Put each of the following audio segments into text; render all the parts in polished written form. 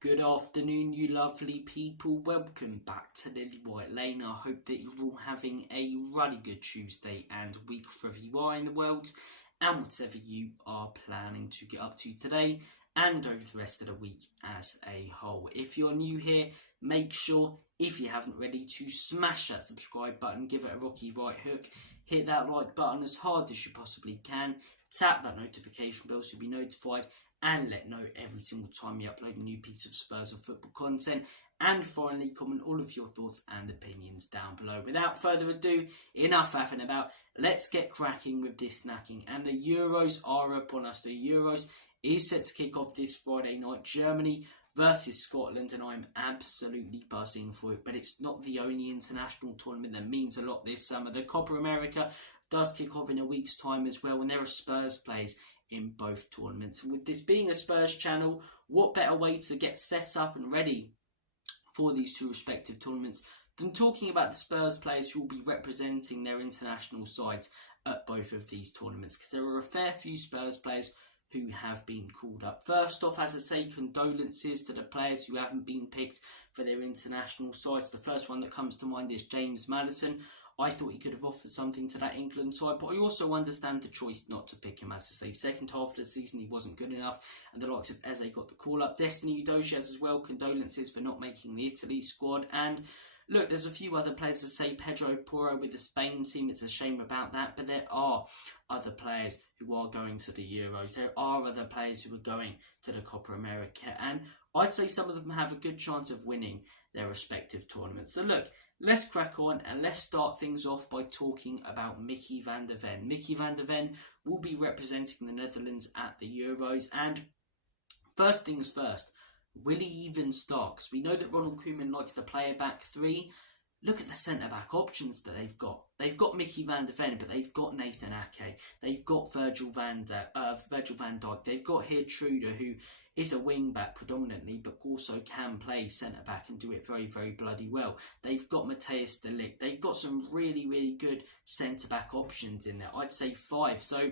Good afternoon, you lovely people. Welcome back to Lily White Lane. I hope that you're all having a really good Tuesday and week wherever you are in the world, and whatever you are planning to get up to today and over the rest of the week as a whole. If you're new here, make sure, if you haven't already, to smash that subscribe button, give it a rocky right hook, hit that like button as hard as you possibly can, tap that notification bell so you'll be notified, and let know every single time you upload a new piece of Spurs or football content. And finally, comment all of your thoughts and opinions down below. Without further ado, enough faffing about, let's get cracking with this snacking. And the Euros are upon us. The Euros is set to kick off this Friday night, Germany versus Scotland, and I'm absolutely buzzing for it. But it's not the only international tournament that means a lot this summer. The Copa America does kick off in a week's time as well, and there are Spurs players in both tournaments. And with this being a Spurs channel, what better way to get set up and ready for these two respective tournaments than talking about the Spurs players who will be representing their international sides at both of these tournaments, because there are a fair few Spurs players who have been called up. First off, as I say, condolences to the players who haven't been picked for their international sides. The first one that comes to mind is James Maddison. I thought he could have offered something to that England side, but I also understand the choice not to pick him. As I say, second half of the season he wasn't good enough, and the likes of Eze got the call up. Destiny Udogie as well, condolences for not making the Italy squad. And look, there's a few other players, to say Pedro Porro with the Spain team. It's a shame about that, but there are other players who are going to the Euros. There are other players who are going to the Copa America, and I'd say some of them have a good chance of winning their respective tournaments. So look, let's crack on and let's start things off by talking about Mickey van der Ven. Mickey van der Ven will be representing the Netherlands at the Euros, and first things first, will he even start? Because we know that Ronald Koeman likes to play a back three. Look at the centre-back options that they've got. They've got Mickey van der Ven, but they've got Nathan Ake. They've got Virgil van Dijk. They've got Truda, who is a wing-back predominantly, but also can play centre-back and do it very, very bloody well. They've got Matthijs de Ligt. They've got some really, really good centre-back options in there. I'd say 5. So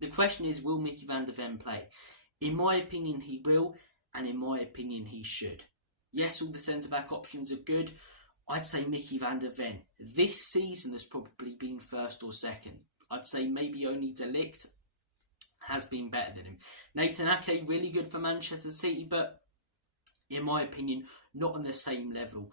the question is, will Mickey van der Ven play? In my opinion, he will, and in my opinion, he should. Yes, all the centre-back options are good. I'd say Mickey van der Ven this season has probably been first or second. I'd say maybe only de Ligt has been better than him. Nathan Ake, really good for Manchester City, but in my opinion, not on the same level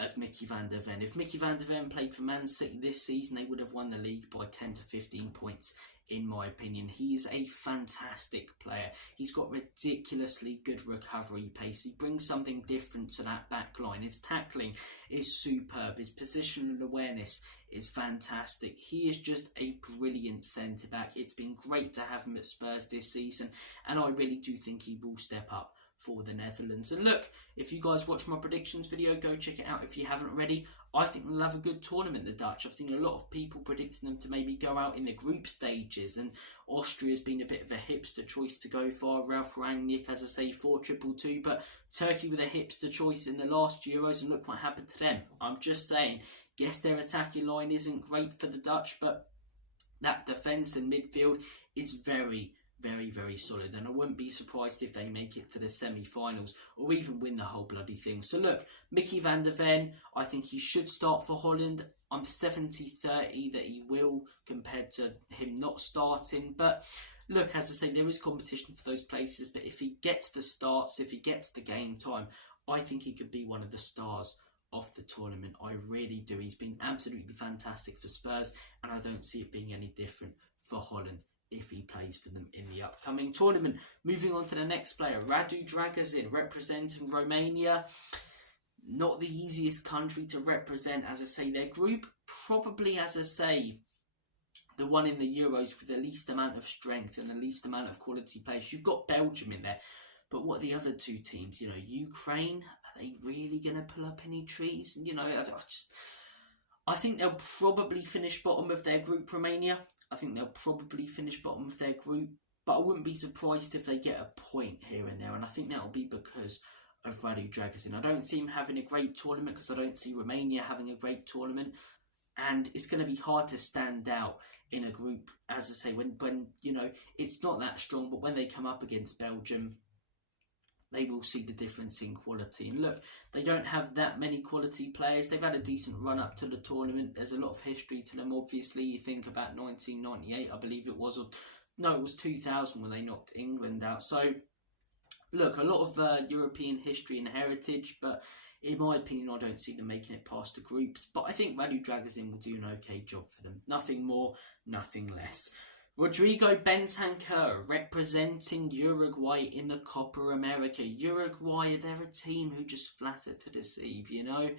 as Mickey van der Ven. If Mickey van der Ven played for Man City this season, they would have won the league by 10 to 15 points, in my opinion. He is a fantastic player. He's got ridiculously good recovery pace. He brings something different to that back line. His tackling is superb. His positional awareness is fantastic. He is just a brilliant centre-back. It's been great to have him at Spurs this season, and I really do think he will step up for the Netherlands. And look, if you guys watch my predictions video, go check it out if you haven't already. I think they'll have a good tournament, the Dutch. I've seen a lot of people predicting them to maybe go out in the group stages, and Austria's been a bit of a hipster choice to go for. Ralf Rangnick, as I say, 4-2-2, but Turkey with a hipster choice in the last Euros, and look what happened to them. I'm just saying, yes, their attacking line isn't great for the Dutch, but that defence and midfield is very, very, very solid, and I wouldn't be surprised if they make it to the semi-finals or even win the whole bloody thing. So look, Mickey van der Ven, I think he should start for Holland. I'm 70-30 that he will, compared to him not starting. But look, as I say, there is competition for those places, but if he gets the starts, if he gets the game time, I think he could be one of the stars of the tournament. I really do. He's been absolutely fantastic for Spurs, and I don't see it being any different for Holland if he plays for them in the upcoming tournament. Moving on to the next player, Radu Dragusin, representing Romania. Not the easiest country to represent, as I say. Their group, probably, as I say, the one in the Euros with the least amount of strength and the least amount of quality players. You've got Belgium in there, but what are the other two teams? You know, Ukraine, are they really going to pull up any trees? You know, I think they'll probably finish bottom of their group, Romania. I think they'll probably finish bottom of their group, but I wouldn't be surprised if they get a point here and there, and I think that'll be because of Radu Dragusin. I don't see him having a great tournament because I don't see Romania having a great tournament, and it's going to be hard to stand out in a group, as I say, when you know, it's not that strong, but when they come up against Belgium, they will see the difference in quality. And look, they don't have that many quality players. They've had a decent run up to the tournament. There's a lot of history to them. Obviously, you think about 1998, I believe it was, or no, it was 2000 when they knocked England out. So, look, a lot of European history and heritage, but in my opinion, I don't see them making it past the groups. But I think Radu Dragozin will do an okay job for them. Nothing more, nothing less. Rodrigo Bentancur representing Uruguay in the Copa America. Uruguay, they're a team who just flatter to deceive, you know.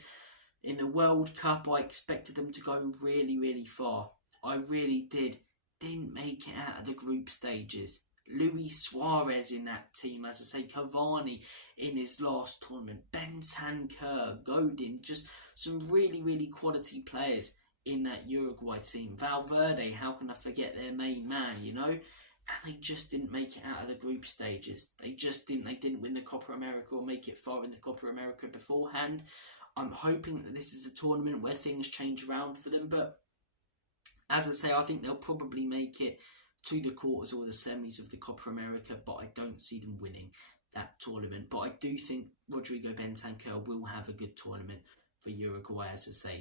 In the World Cup, I expected them to go really, really far. I really did. Didn't make it out of the group stages. Luis Suarez in that team, as I say, Cavani in his last tournament, Bentancur, Godin, just some really, really quality players in that Uruguay team. Valverde, how can I forget their main man, you know? And they just didn't make it out of the group stages. They just didn't. They didn't win the Copa America or make it far in the Copa America beforehand. I'm hoping that this is a tournament where things change around for them. But as I say, I think they'll probably make it to the quarters or the semis of the Copa America, but I don't see them winning that tournament. But I do think Rodrigo Bentancur will have a good tournament for Uruguay. As I say,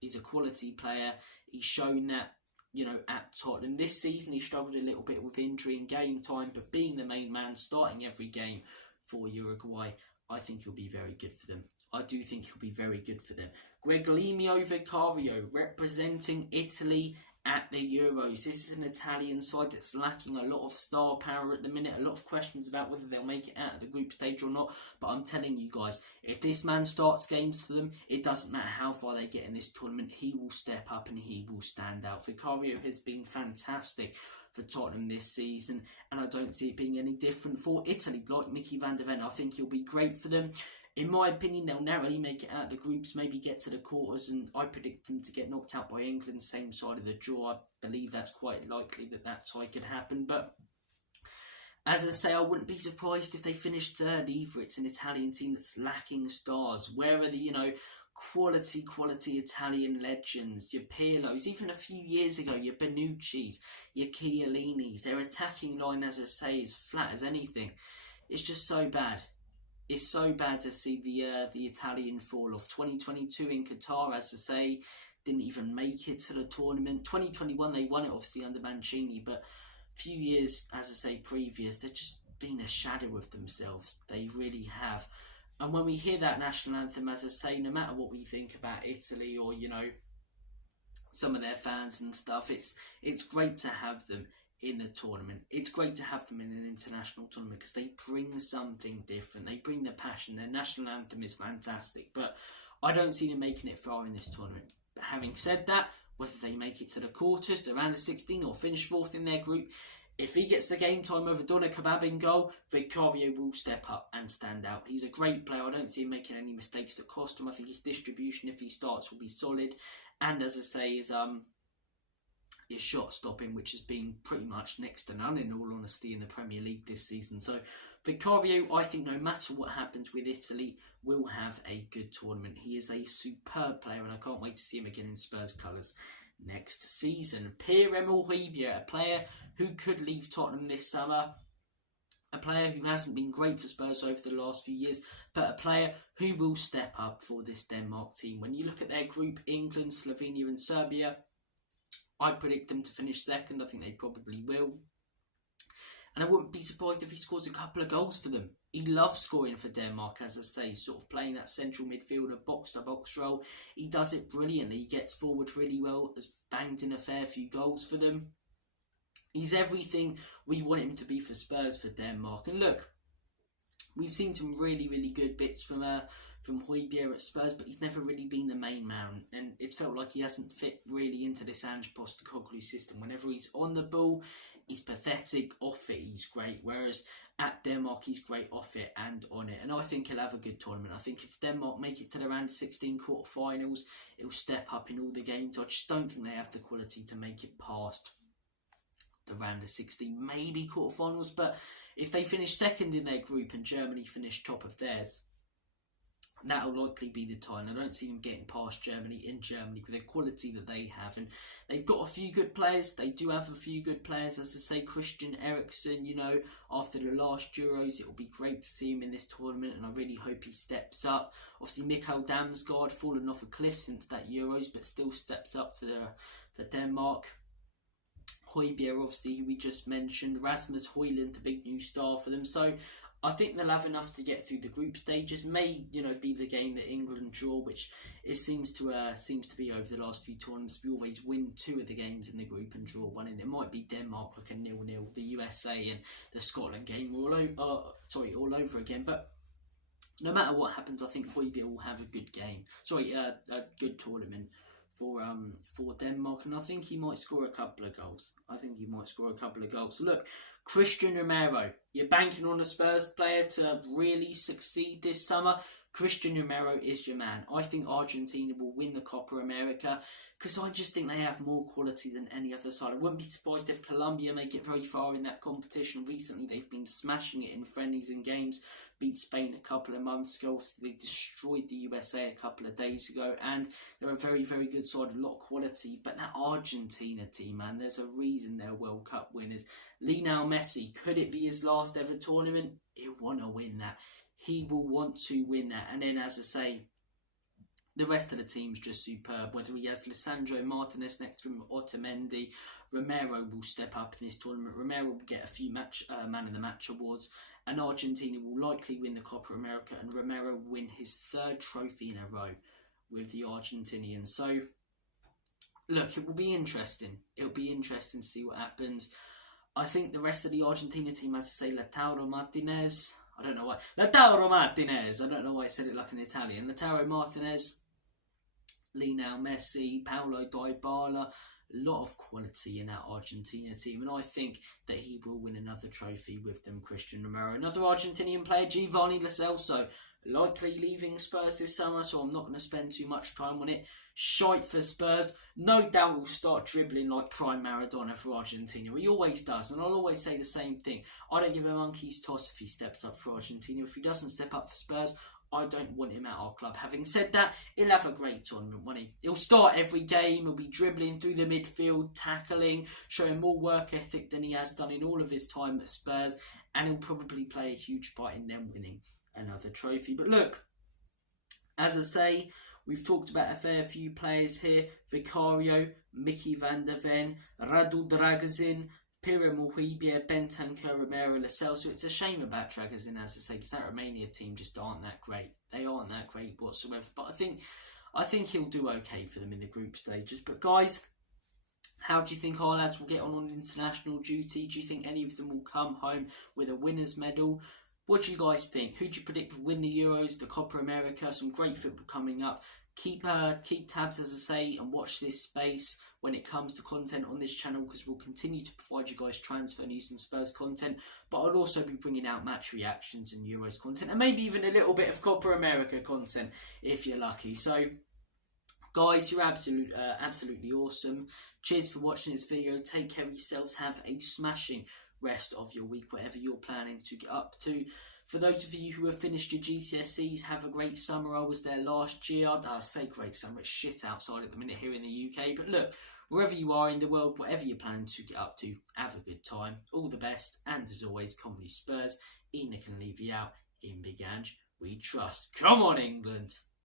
he's a quality player. He's shown that, you know, at Tottenham. This season he struggled a little bit with injury and game time, but being the main man, starting every game for Uruguay, I think he'll be very good for them. I do think he'll be very good for them. Guglielmo Vicario representing Italy at the Euros. This is an Italian side that's lacking a lot of star power at the minute. A lot of questions about whether they'll make it out of the group stage or not. But I'm telling you guys, if this man starts games for them, it doesn't matter how far they get in this tournament. He will step up and he will stand out. Vicario has been fantastic for Tottenham this season, and I don't see it being any different for Italy. Like Mickey van der Ven, I think he'll be great for them. In my opinion, they'll narrowly make it out of the groups, maybe get to the quarters, and I predict them to get knocked out by England, same side of the draw. I believe that's quite likely that tie could happen. But as I say, I wouldn't be surprised if they finish third either. It's an Italian team that's lacking stars. Where are the, you know, quality Italian legends, your Pirlos, even a few years ago, your Bonucci's, your Chiellini's? Their attacking line, as I say, is flat as anything. It's just so bad. It's so bad to see the Italian fall off. 2022 in Qatar, as I say, didn't even make it to the tournament. 2021 they won it obviously under Mancini, but a few years, as I say, previous, they've just been a shadow of themselves. They really have. And when we hear that national anthem, as I say, no matter what we think about Italy or, you know, some of their fans and stuff, it's great to have them in the tournament. It's great to have them in an international tournament because they bring something different. They bring the passion. Their national anthem is fantastic, but I don't see them making it far in this tournament. But having said that, whether they make it to the quarters, the round of 16, or finish fourth in their group, if he gets the game time over Donna Kebab in goal, Vicario will step up and stand out. He's a great player. I don't see him making any mistakes that cost him. I think his distribution, if he starts, will be solid. And as I say, his shot stopping, which has been pretty much next to none, in all honesty, in the Premier League this season. So Vicario, I think no matter what happens with Italy, will have a good tournament. He is a superb player, and I can't wait to see him again in Spurs colours next season. Pierre-Emile Højbjerg, a player who could leave Tottenham this summer. A player who hasn't been great for Spurs over the last few years, but a player who will step up for this Denmark team. When you look at their group, England, Slovenia and Serbia, I predict them to finish second. I think they probably will. And I wouldn't be surprised if he scores a couple of goals for them. He loves scoring for Denmark, as I say, sort of playing that central midfielder, box-to-box role. He does it brilliantly. He gets forward really well, has banged in a fair few goals for them. He's everything we want him to be for Spurs, for Denmark. And look, we've seen some really, really good bits from Højbjerg at Spurs, but he's never really been the main man, and it's felt like he hasn't fit really into this Ange Postecoglou system. Whenever he's on the ball, he's pathetic. Off it, he's great, whereas at Denmark, he's great off it and on it. And I think he'll have a good tournament. I think if Denmark make it to the round of 16 quarterfinals, he'll step up in all the games. I just don't think they have the quality to make it past the round of 16, maybe quarterfinals. But if they finish second in their group and Germany finish top of theirs, That'll likely be the time. I don't see them getting past Germany in Germany with the quality that they have. And they've got a few good players. They do have a few good players. As I say, Christian Eriksen, you know, after the last Euros, it will be great to see him in this tournament. And I really hope he steps up. Obviously, Mikkel Damsgaard fallen off a cliff since that Euros, but still steps up for Denmark. Højbjerg, obviously, who we just mentioned. Rasmus Højlund, the big new star for them. So I think they'll have enough to get through the group stages. May, you know, be the game that England draw, which it seems to be over the last few tournaments. We always win 2 of the games in the group and draw 1, and it might be Denmark like a 0-0, the USA and the Scotland game all over again. But no matter what happens, I think Højbjerg will have a good game. A good tournament for Denmark, and I think he might score a couple of goals. Look, Christian Romero, you're banking on a Spurs player to really succeed this summer. Christian Romero is your man. I think Argentina will win the Copa America because I just think they have more quality than any other side. I wouldn't be surprised if Colombia make it very far in that competition. Recently, they've been smashing it in friendlies and games. Beat Spain a couple of months ago. They destroyed the USA a couple of days ago, and they're a very, very good side, a lot of quality. But that Argentina team, man, there's a reason they're World Cup winners. Lionel Messi, could it be his last ever tournament? He'll want to win that. He will want to win that. And then, as I say, the rest of the team's just superb. Whether he has Lisandro Martinez next to him, Otamendi, Romero will step up in this tournament. Romero will get a few man of the match awards, and Argentina will likely win the Copa America, and Romero will win his 3rd trophy in a row with the Argentinians. So, look, it will be interesting. It'll be interesting to see what happens. I think the rest of the Argentina team, as I say, Lautaro Martinez. I don't know why I said it like an Italian. Lautaro Martinez, Lionel Messi, Paulo Dybala. A lot of quality in that Argentina team, and I think that he will win another trophy with them. Christian Romero, another Argentinian player, Giovanni Lo Celso, likely leaving Spurs this summer, so I'm not going to spend too much time on it. Shite for Spurs. No doubt will start dribbling like prime Maradona for Argentina. He always does, and I'll always say the same thing. I don't give a monkey's toss if he steps up for Argentina. If he doesn't step up for Spurs, I don't want him at our club. Having said that, he'll have a great tournament, won't he? He'll start every game. He'll be dribbling through the midfield, tackling, showing more work ethic than he has done in all of his time at Spurs, and he'll probably play a huge part in them winning another trophy. But look, as I say, we've talked about a fair few players here. Vicario, Mickey van der Ven, Radu Dragozin, Pierre Højbjerg, Bentancur, Romero, Lo Celso. It's a shame about Dragozin, as I say, because that Romania team just aren't that great. They aren't that great whatsoever. But I think he'll do okay for them in the group stages. But guys, how do you think our lads will get on international duty? Do you think any of them will come home with a winner's medal? What do you guys think? Who do you predict will win the Euros, the Copa America? Some great football coming up. Keep tabs, as I say, and watch this space when it comes to content on this channel, because we'll continue to provide you guys transfer news and Spurs content, but I'll also be bringing out match reactions and Euros content, and maybe even a little bit of Copa America content if you're lucky. So, guys, you're absolutely awesome. Cheers for watching this video. Take care of yourselves. Have a smashing rest of your week, whatever you're planning to get up to. For those of you who have finished your GCSEs, have a great summer. I was there last year. I say great summer. It's shit outside at the minute here in the UK. But look, wherever you are in the world, whatever you're planning to get up to, have a good time. All the best. And as always, Comedy Spurs. Enoch and leave you out. In Big Ange, we trust. Come on, England.